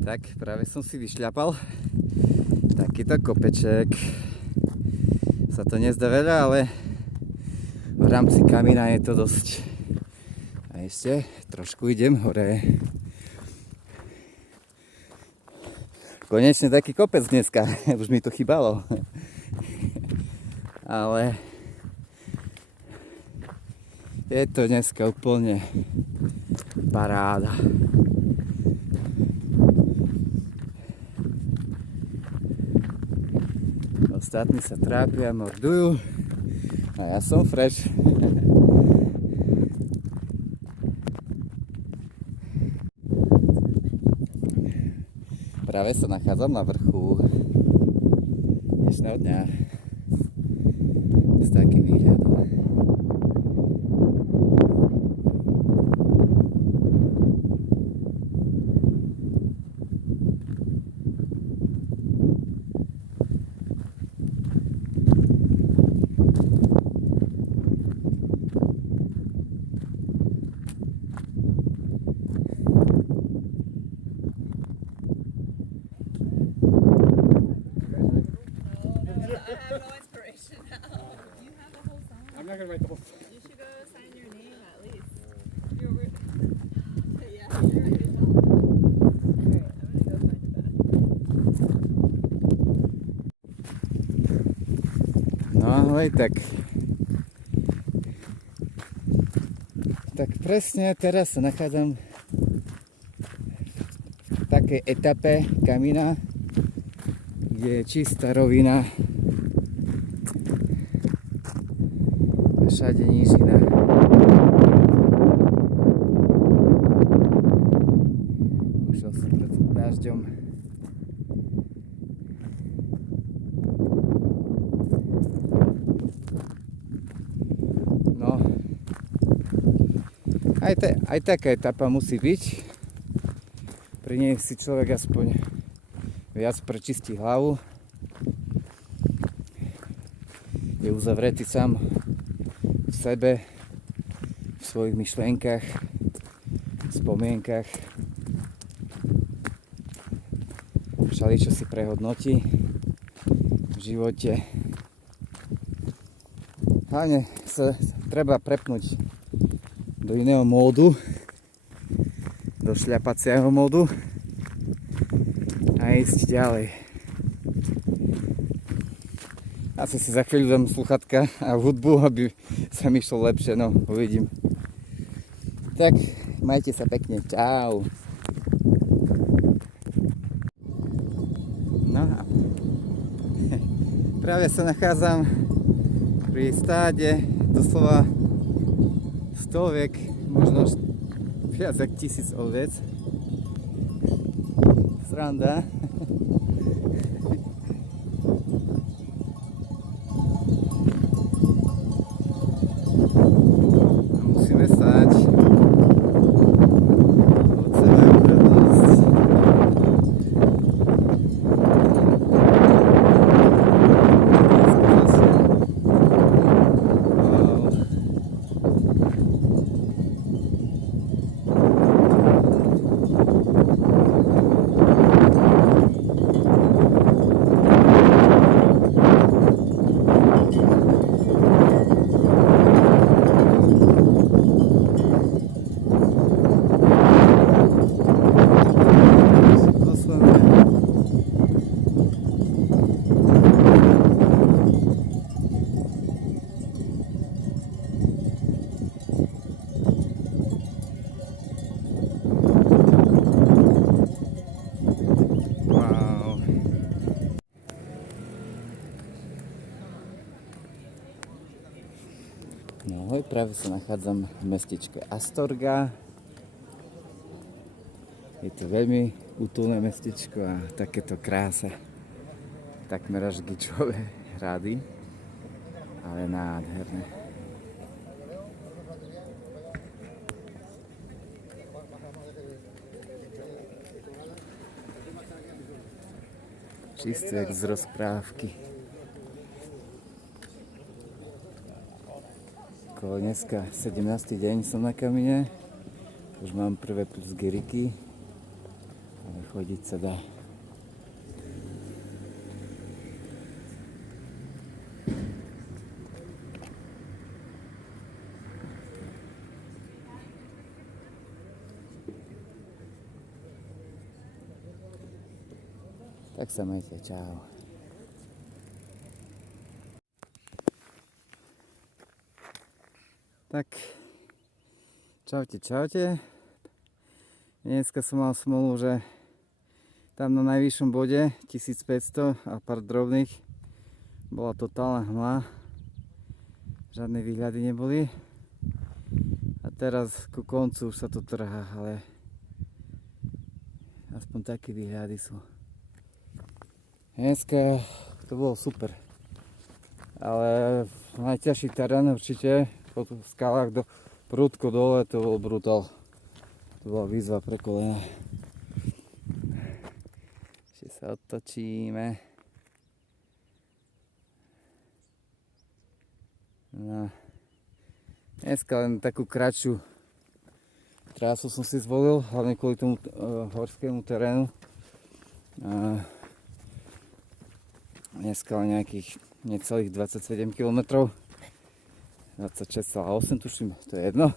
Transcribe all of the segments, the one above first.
Tak práve som si vyšľapal takýto kopeček. Sa to nezdá veľa, ale v rámci kamína je to dosť. A ešte trošku idem hore. Konečne taký kopec dneska, už mi to chýbalo. Ale je to dneska úplne paráda. Ostatní sa trápia, mordujú a ja som fresh. Práve sa nachádzam na vrchu dnešného dňa s takým výhľadom. I'm not gonna write the whole thing. You should go sign your name at least. You're yeah, you're ready to talk. Alright, I'm gonna go find your bag. No ale tak presne teraz sa nachádzam v takej etape kamína, kde je čistá rovina. Všade nížina. Ušiel som pred dážďom. No, aj taká etapa musí byť. Pri nej si človek aspoň viac prečistí hlavu. Je uzavretý sám v sebe, v svojich myšlienkach, spomienkach. Všeličo si prehodnotí v živote. Hlavne sa treba prepnúť do iného módu, do šľapacieho módu a ísť ďalej. Asi si za chvíľu dám sluchatka a hudbu, aby sa mi šlo lepšie, no uvidím. Tak, majte sa pekne, čau. No a práve sa nachádzam pri stáde, doslova stoviek, možno viac ako 1000 oviec. Sranda. Musíme stať. Ovce majú prednosť. No ahoj, práve sa nachádzam v mestečke Astorga. Je to veľmi útulné mestečko a takéto krása. Takmer až gičové hrady, ale nádherné. Čisté jak z rozprávky. Dneska 17. deň som na kamíne. Už mám prvé plusgeriky. Ale chodiť sa dá. Tak sa majte, čau. Tak, čaute, čaute. Dneska som mal smolu, že tam na najvyššom bode 1500 a pár drobných bola totálna hmla. Žiadne výhľady neboli. A teraz ku koncu už sa to trhá, ale aspoň také výhľady sú. Dneska to bolo super. Ale najťažší terén určite po skalách do prúdko dole, to bol brutál. To bola výzva pre kolena. Ešte sa otočíme. No. Dneska len takú kratšiu trasu som si zvolil, hlavne kvôli tomu horskému terénu. Dneska len nejakých necelých 27 km. 26,8 tuším, to je jedno.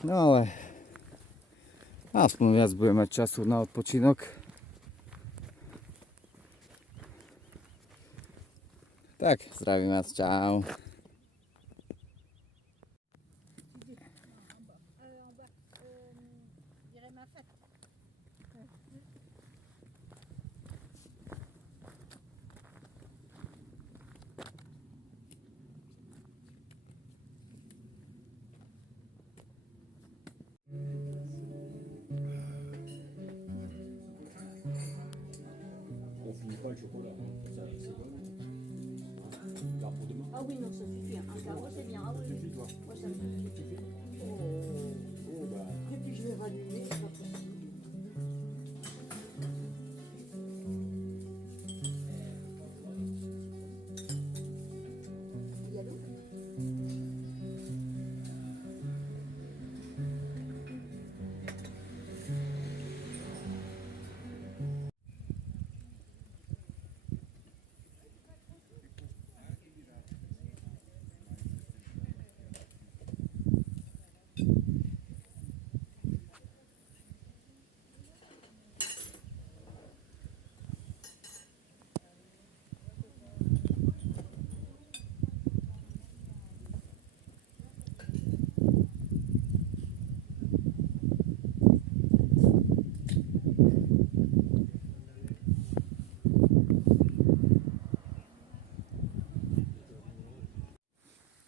No ale aspoň viac budem mať času na odpočinok. Tak, zdravím vás, čau. On finit pas le chocolat, hein. Ça, c'est bon. Garde pour demain. Ah oui, non, ça suffit. Un carreau, c'est bien. Ah oui, Suffit, toi. moi, ça me suffit. Oh, bah. Et puis, je vais rallumer. C'est pas possible. Il y a l'eau?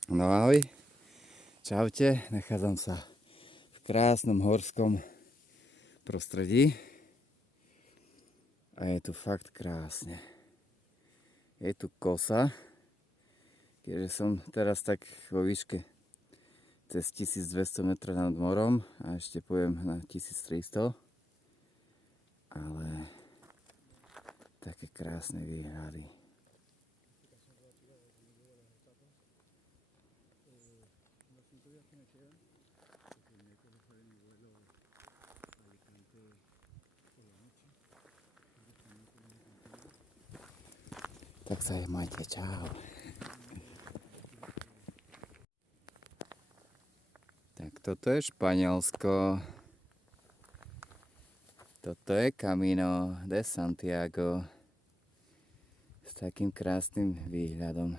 No ahoj, čaute, nachádzam sa v krásnom horskom prostredí a je tu fakt krásne. Je tu kosa, keďže som teraz tak vo výške cez 1200 metrov nad morom a ešte pojem na 1300, ale také krásne výhľady. Tak sa aj majte, čau. Tak toto je Španielsko. Toto je Camino de Santiago. S takým krásnym výhľadom.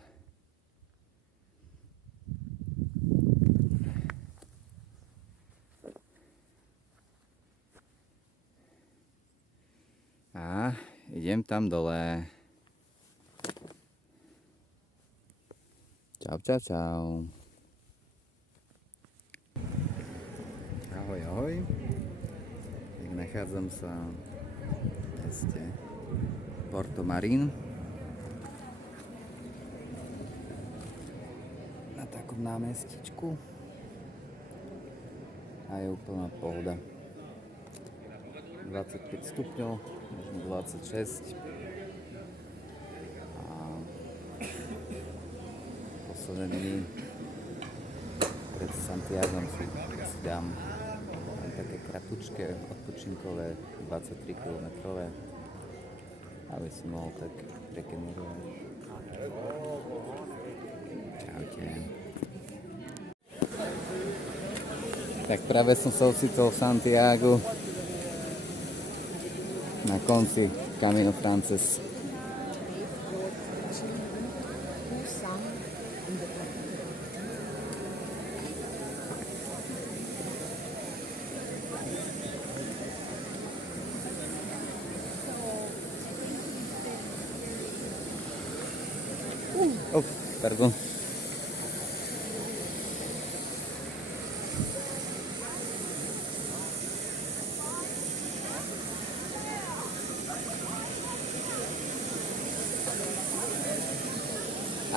A idem tam dole. Čau, čau, čau. Ahoj, ahoj. Tak nachádzam sa v meste Porto Marín. Na takom námestičku. A je úplná pohoda. 25 stupňov, možno 26. Posledné dny pred Santiagom si dám také kratučké, odpočinkové, 23 km, aby som mohol tak regenerovať. Čaute. Tak práve som sa ocitol v Santiagu na konci Camino Frances. Oh, pardon.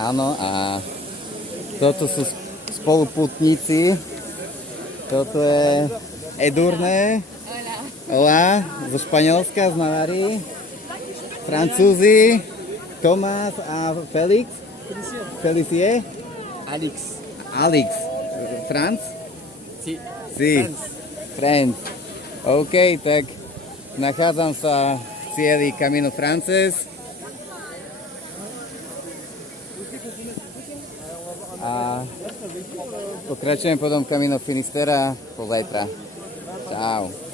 Áno, a toto sú spoluputníci. Toto je Edurne. Hola, zo Španielska, z Navary. Francúzi, Tomás a Felix. Felicie. Alex. Franz? Sí. Friends. OK, tak nachádzam sa v cieli Camino Frances. A pokračujem potom Camino Finistera po zajtra. Čau.